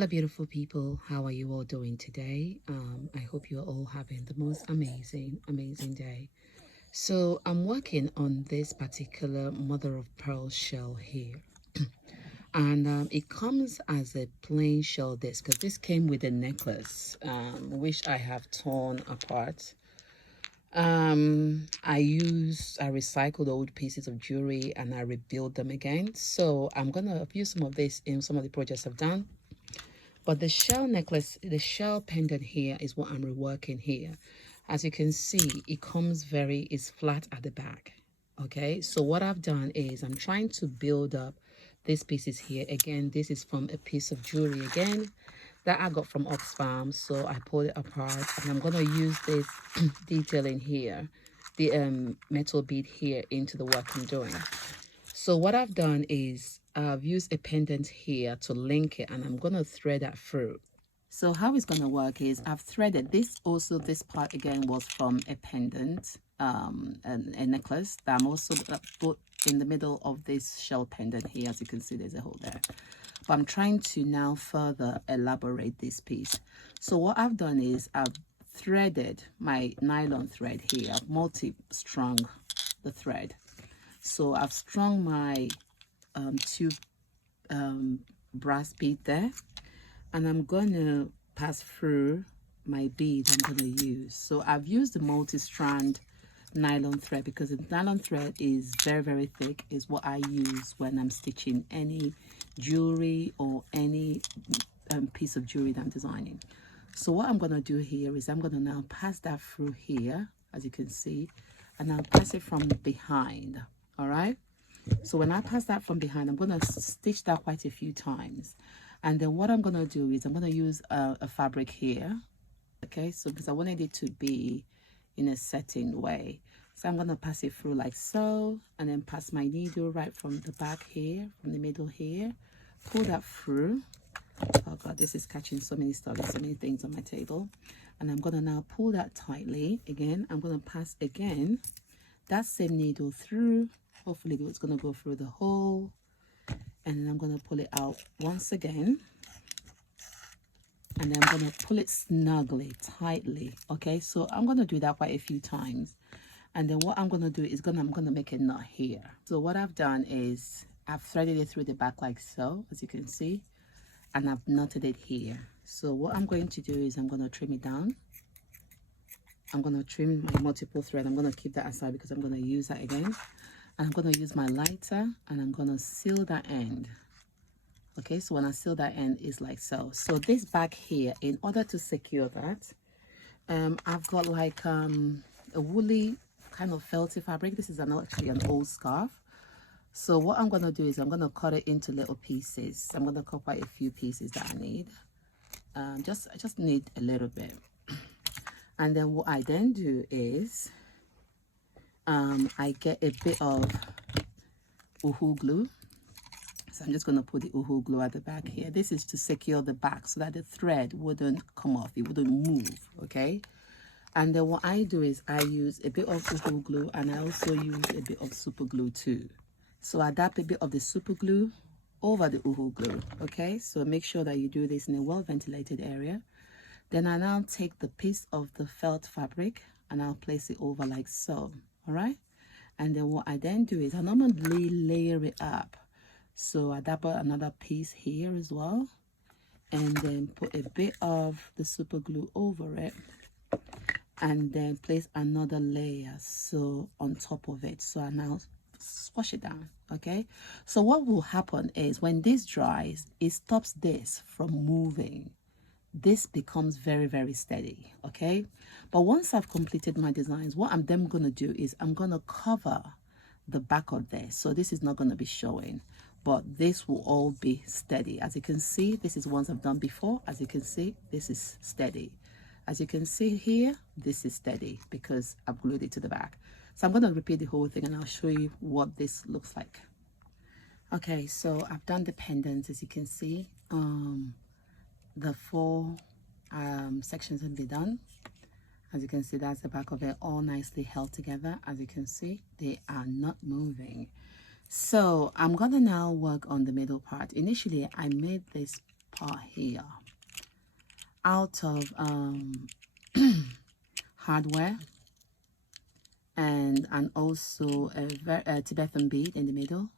Hello beautiful people, how are you all doing today? I hope you're all having the most amazing day. So I'm working on this particular mother of pearl shell here, and it comes as a plain shell disc because this came with a necklace, which I have torn apart. I recycled old pieces of jewelry and I rebuilt them again. So I'm gonna use some of this in some of the projects I've done. But the shell necklace, the shell pendant here is what I'm reworking here. As you can see, it comes it's flat at the back. Okay, so what I've done is I'm trying to build up these pieces here. Again, this is from a piece of jewelry again that I got from Oxfam. So I pulled it apart and I'm gonna use this detailing here, the metal bead here into the work I'm doing. So what I've done is I've used a pendant here to link it and I'm going to thread that through. So how it's going to work is I've threaded this. Also, this part again was from a pendant, a necklace that I'm also put in the middle of this shell pendant here. As you can see, there's a hole there. But I'm trying to now further elaborate this piece. So what I've done is I've threaded my nylon thread here. I've multi-strung the thread. So I've strung my two brass bead there, and I'm going to pass through my bead I'm going to use. So I've used the multi-strand nylon thread because the nylon thread is very thick, is what I use when I'm stitching any jewelry or any piece of jewelry that I'm designing. So what I'm going to do here is I'm going to now pass that through here, as you can see, and I'll pass it from behind. All right, so when I pass that from behind, I'm going to stitch that quite a few times, and then what I'm going to do is I'm going to use a fabric here. Okay, so because I wanted it to be in a certain way, so I'm going to pass it through like so, and then pass my needle right from the back here, from the middle here, pull that through. Oh god, this is catching so many stuff, so many things on my table. And I'm going to now pull that tightly again. I'm going to pass again that same needle through. Hopefully it's going to go through the hole, and then I'm going to pull it out once again, and then I'm going to pull it snugly, tightly. Okay, so I'm going to do that quite a few times, and then what I'm going to do is I'm going to make a knot here. So what I've done is I've threaded it through the back like so, as you can see, and I've knotted it here. So what I'm going to do is I'm going to trim it down. I'm going to trim my multiple thread. I'm going to keep that aside because I'm going to use that again. And I'm going to use my lighter and I'm going to seal that end. Okay, so when I seal that end, it's like so. So this back here, in order to secure that, I've got like a woolly kind of felty fabric. This is actually an old scarf. So what I'm going to do is I'm going to cut it into little pieces. I'm going to cut quite a few pieces that I need. I just need a little bit. And then what I then do is I get a bit of uhu glue. So I'm just going to put the uhu glue at the back here. This is to secure the back so that the thread wouldn't come off, it wouldn't move, okay? And then what I do is I use a bit of uhu glue, and I also use a bit of super glue too. So I dab a bit of the super glue over the uhu glue, okay? So make sure that you do this in a well-ventilated area. Then I now take the piece of the felt fabric and I'll place it over like so, all right? And then what I then do is I normally layer it up. So I dab another piece here as well, and then put a bit of the super glue over it, and then place another layer so on top of it. So I now squash it down. Okay, so what will happen is when this dries, it stops this from moving. This becomes very steady. Okay, but once I've completed my designs, what I'm then going to do is I'm going to cover the back of this. So this is not going to be showing, but this will all be steady. As you can see, this is ones I've done before. As you can see, this is steady. As you can see here, this is steady because I've glued it to the back. So I'm going to repeat the whole thing and I'll show you what this looks like. Okay, so I've done the pendants. As you can see, the four sections have been done. As you can see, that's the back of it, all nicely held together. As you can see, they are not moving. So I'm gonna now work on the middle part. Initially, I made this part here out of hardware, and also a Tibetan bead in the middle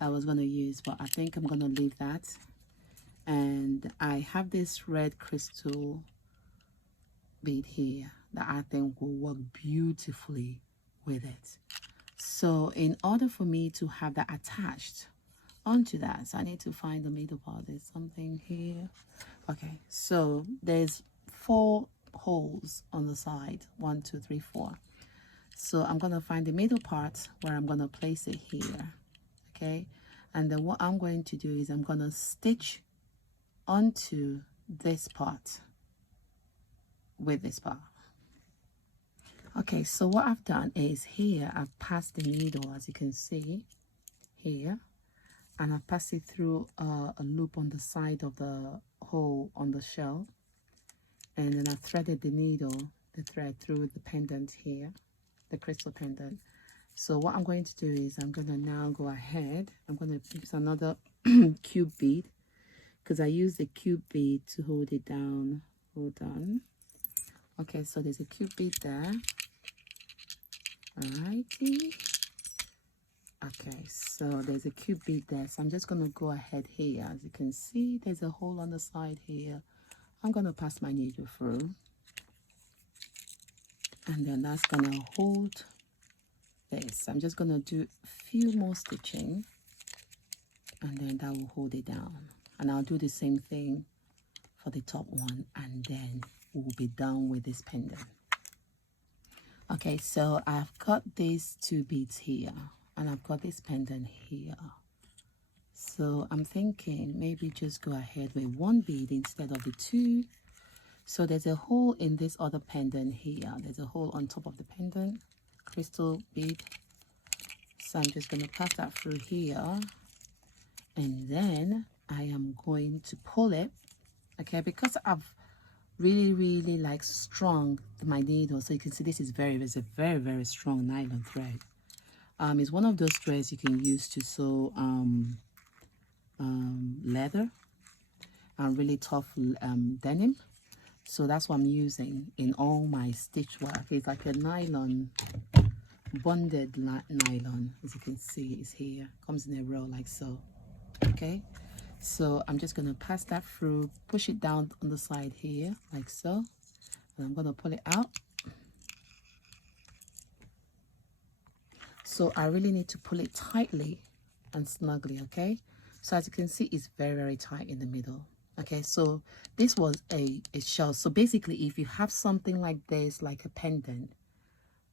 I was going to use, but I think I'm going to leave that. And I have this red crystal bead here that I think will work beautifully with it. So in order for me to have that attached onto that, so I need to find the middle part. There's something here. Okay, so there's 4 holes on the side, 1 2 3 4. So I'm going to find the middle part where I'm going to place it here. Okay, and then what I'm going to do is I'm going to stitch onto this part with this part. Okay, so what I've done is here I've passed the needle, as you can see here, and I've passed it through a loop on the side of the hole on the shell, and then I've threaded the needle, the thread, through the pendant here, the crystal pendant. So what I'm going to do is I'm going to now go ahead, I'm going to use another cube bead, because I use the cube bead to hold it down. Hold on. Okay, so there's a cube bead there. Alrighty. Okay, so there's a cube bead there. So I'm just going to go ahead here. As you can see, there's a hole on the side here. I'm going to pass my needle through. And then that's going to hold this. I'm just going to do a few more stitching. And then that will hold it down. And I'll do the same thing for the top one. And then we'll be done with this pendant. Okay, so I've got these 2 beads here, and I've got this pendant here. So I'm thinking maybe just go ahead with 1 bead instead of the 2. So there's a hole in this other pendant here. There's a hole on top of the pendant, crystal bead. So I'm just going to pass that through here, and then I am going to pull it. Okay, because I've really like strong my needle, so you can see this is a very strong nylon thread. It's one of those threads you can use to sew leather and really tough denim. So that's what I'm using in all my stitch work. It's like a nylon, bonded nylon, as you can see. It's here, comes in a row like so. Okay, so I'm just going to pass that through, push it down on the side here like so, and I'm going to pull it out. So I really need to pull it tightly and snugly. Okay, so as you can see, it's very tight in the middle. Okay, so this was a shell. So basically, if you have something like this, like a pendant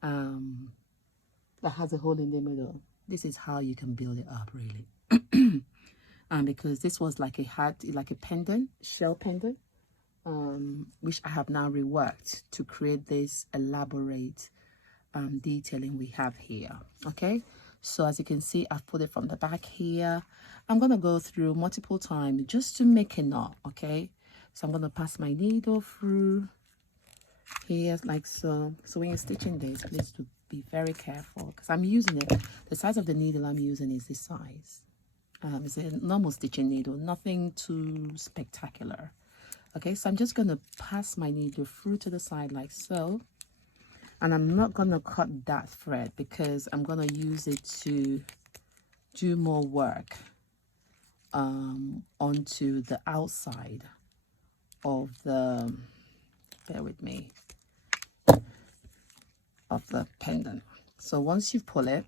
that has a hole in the middle, this is how you can build it up, really. Because this was like a pendant, shell pendant, which I have now reworked to create this elaborate detailing we have here. Okay, so as you can see, I've put it from the back here. I'm going to go through multiple times just to make a knot. Okay, so I'm going to pass my needle through here like so. So when you're stitching this, please do be very careful, because I'm using it, the size of the needle I'm using is this size. It's a normal stitching needle, nothing too spectacular. Okay, so I'm just going to pass my needle through to the side like so. And I'm not going to cut that thread because I'm going to use it to do more work onto the outside of the, bear with me, of the pendant. So once you pull it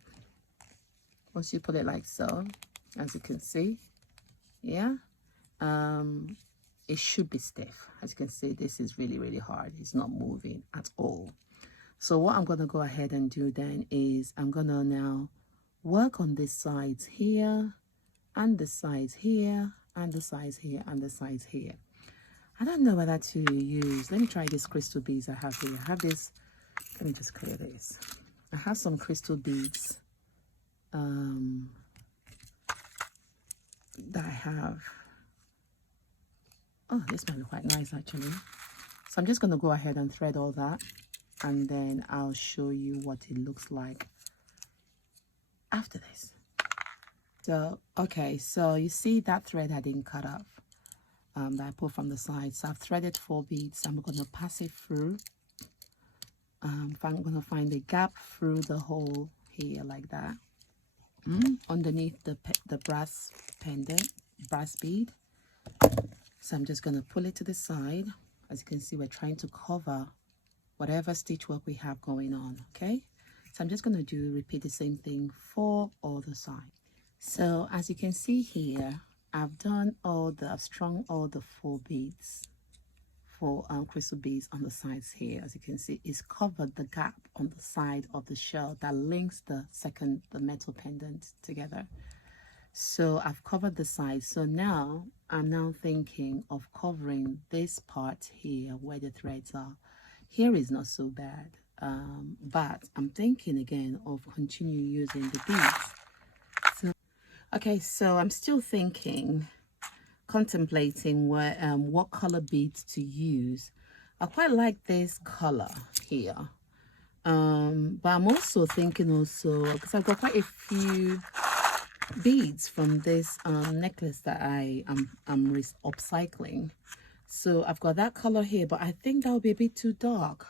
like so, as you can see, yeah, it should be stiff. As you can see, this is really hard. It's not moving at all. So what I'm going to go ahead and do then is I'm going to now work on these sides here, and the sides here, and the sides here, and the sides here. I don't know whether to use, let me try this crystal beads I have here. I have this, let me just clear this. I have some crystal beads that I have. Oh, this might be quite nice actually. So I'm just going to go ahead and thread all that, and then I'll show you what it looks like after this. So, okay, so you see that thread I didn't cut off. that I put from the side. So I've threaded 4 beads. I'm going to pass it through. I'm going to find a gap through the hole here like that, underneath the brass pendant, brass bead. So I'm just going to pull it to the side. As you can see, we're trying to cover whatever stitch work we have going on, okay? So I'm just going to repeat the same thing for all the sides. So as you can see here, I've strung all the 4 beads, 4 crystal beads on the sides here. As you can see, it's covered the gap on the side of the shell that links the metal pendant together. So I've covered the sides. So now I'm thinking of covering this part here where the threads are. Here is not so bad, but I'm thinking again of continue using the beads. So, okay, so I'm still contemplating what color beads to use. I quite like this color here, but I'm also thinking because I've got quite a few beads from this necklace that I'm upcycling. So I've got that color here, but I think that would be a bit too dark.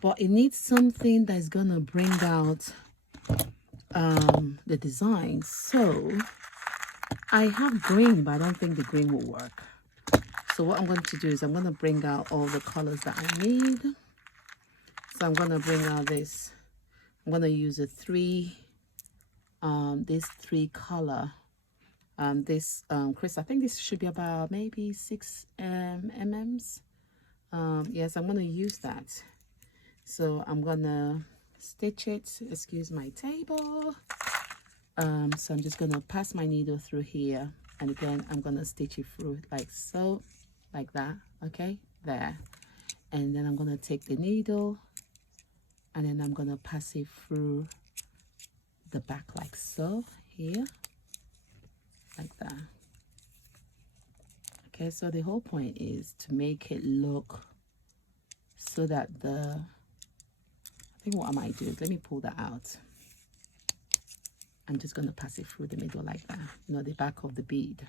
But it needs something that's gonna bring out the design. So I have green, but I don't think the green will work. So what I'm going to do is I'm going to bring out all the colors that I need. So I'm going to bring out this. I'm going to use this 3 color. Chris, I think this should be about maybe 6 mm. Yes, I'm going to use that. So I'm going to stitch it. Excuse my table. So I'm just going to pass my needle through here, and again I'm going to stitch it through like so, like that, okay, there. And then I'm going to take the needle and then I'm going to pass it through the back like so, here, like that. Okay, so the whole point is to make it look so that I think what I might do is, let me pull that out. I'm just going to pass it through the middle like that, the back of the bead.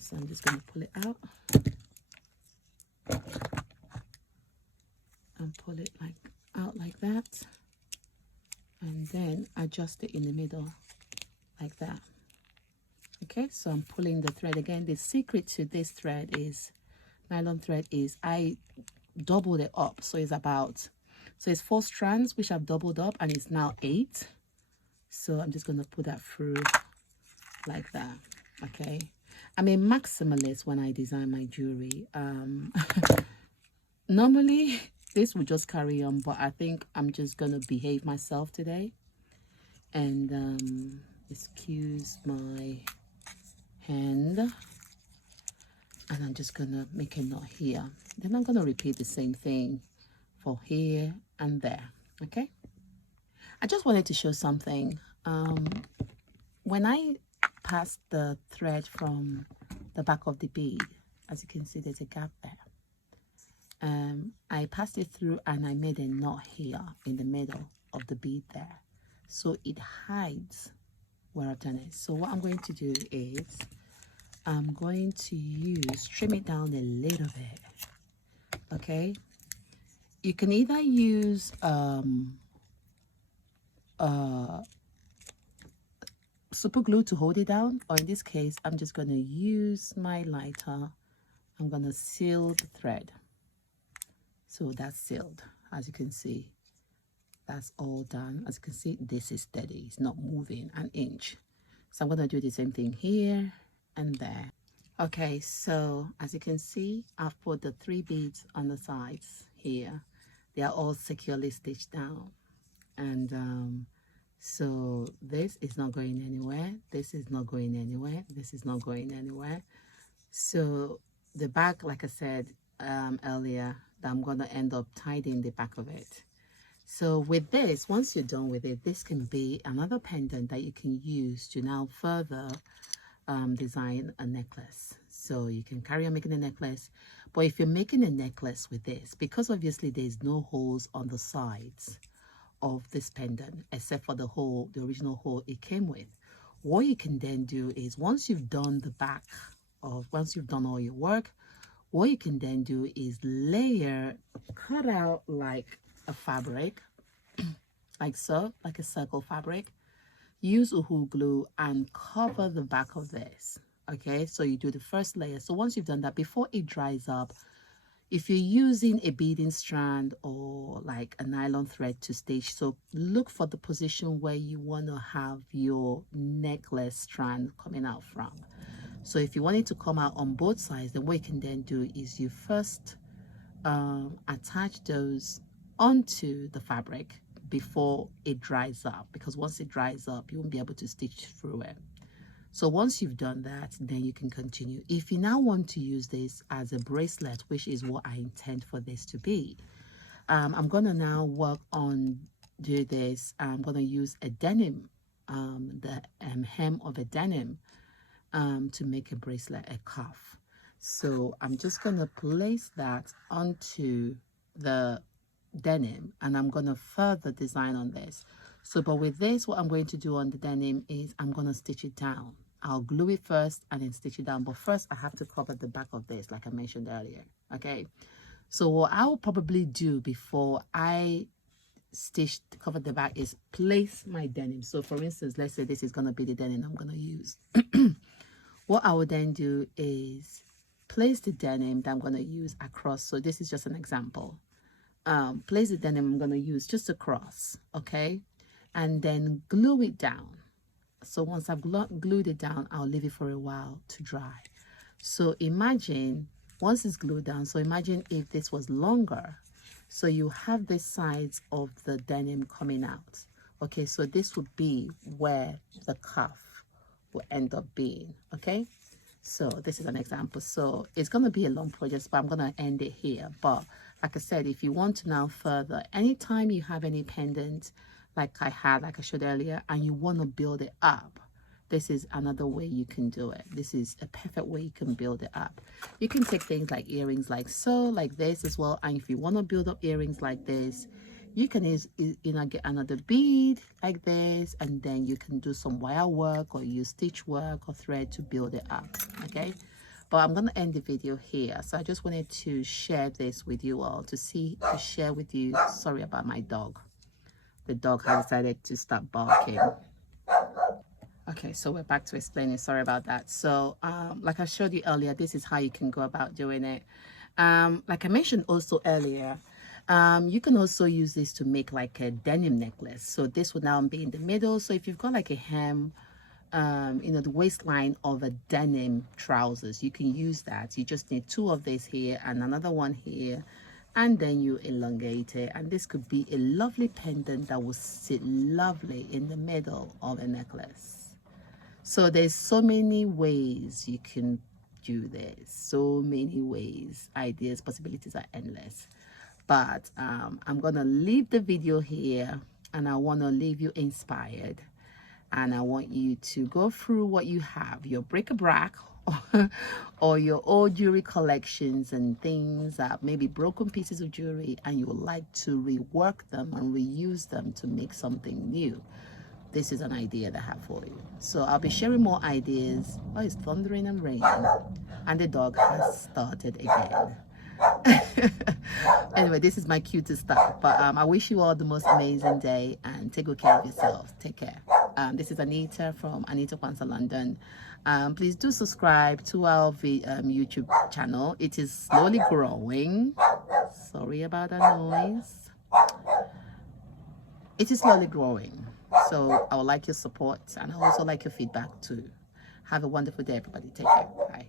So I'm just going to pull it out and pull it out like that, and then adjust it in the middle like that. Okay, so I'm pulling the thread again. The secret to this thread is, nylon thread, is I doubled it up. So it's 4 strands which I've doubled up, and it's now 8. So I'm just going to put that through like that. Okay, I'm a maximalist when I design my jewelry. Normally this would just carry on, but I think I'm just going to behave myself today. And excuse my hand. And I'm just going to make a knot here. Then I'm going to repeat the same thing for here and there. Okay, I just wanted to show something. When I passed the thread from the back of the bead, as you can see, there's a gap there. I passed it through and I made a knot here in the middle of the bead there, so it hides where I've done it. So what I'm going to do is I'm going to trim it down a little bit. Okay, you can either use super glue to hold it down, or in this case I'm just going to use my lighter. I'm going to seal the thread. So that's sealed. As you can see, that's all done. As you can see, this is steady, it's not moving an inch. So I'm going to do the same thing here and there. Okay, so as you can see, I've put the 3 beads on the sides here. They are all securely stitched down, and so this is not going anywhere, this is not going anywhere, this is not going anywhere. So the back, like I said earlier, that I'm going to end up tidying the back of it. So with this, once you're done with it, this can be another pendant that you can use to now further design a necklace. So you can carry on making a necklace, but if you're making a necklace with this, because obviously there's no holes on the sides of this pendant except for the original hole it came with, what you can then do is, once you've done the back of, once you've done all your work, what you can then do is layer, cut out like a fabric, like so, like a circle fabric. Use uhu glue and cover the back of this. Okay, so you do the first layer. So once you've done that, before it dries up, if you're using a beading strand or like a nylon thread to stitch, so look for the position where you want to have your necklace strand coming out from. So if you want it to come out on both sides, then what you can then do is you first attach those onto the fabric before it dries up, because once it dries up, you won't be able to stitch through it. So once you've done that, then you can continue. If you now want to use this as a bracelet, which is what I intend for this to be, I'm going to now work on do this. I'm going to use a denim, the hem of a denim to make a bracelet, a cuff. So I'm just going to place that onto the denim, and I'm going to further design on this. So but with this, what I'm going to do on the denim is I'm going to stitch it down. I'll glue it first and then stitch it down, but first I have to cover the back of this like I mentioned earlier. Okay, so what I will probably do before I cover the back is place my denim. So for instance, let's say this is going to be the denim I'm going to use. What I will then do is place the denim that I'm going to use across. So this is just an example. Place the denim I'm going to use just across, okay, and then glue it down. So once I've glued it down, I'll leave it for a while to dry. So imagine once it's glued down, so imagine if this was longer, so you have the sides of the denim coming out. Okay, so this would be where the cuff will end up being. Okay, so this is an example. So it's going to be a long project, but I'm going to end it here. But like I said, if you want to now further, anytime you have any pendant like I showed earlier, and you want to build it up, this is another way you can do it. This is a perfect way you can build it up. You can take things like earrings like so, like this as well. And if you want to build up earrings like this, you can get another bead like this, and then you can do some wire work or use stitch work or thread to build it up. Okay, but I'm going to end the video here. So I just wanted to share this with you all to share with you. Sorry about my dog. The dog has decided to stop barking. Okay, so we're back to explaining. Sorry about that. So like I showed you earlier, this is how you can go about doing it. Like I mentioned also earlier, you can also use this to make like a denim necklace. So this would now be in the middle. So if you've got like a hem, the waistline of a denim trousers, you can use that. You just need two of these here and another one here, and then you elongate it, and this could be a lovely pendant that will sit lovely in the middle of a necklace. So there's so many ways you can do this, so many ways. Ideas, possibilities are endless. But I'm gonna leave the video here, and I want to leave you inspired, and I want you to go through what you have, your bric-a-brac or your old jewelry collections and things that maybe broken pieces of jewelry, and you would like to rework them and reuse them to make something new. This is an idea that I have for you. So I'll be sharing more ideas. Oh, it's thundering and raining, and the dog has started again. Anyway, this is my cue to stop, but I wish you all the most amazing day, and take good care of yourselves. Take care. This is Anita from Anita Kwanzaa London. Please do subscribe to our YouTube channel. It is slowly growing. Sorry about the noise. It is slowly growing, so I would like your support, and I also like your feedback too. Have a wonderful day, everybody. Take care. Bye.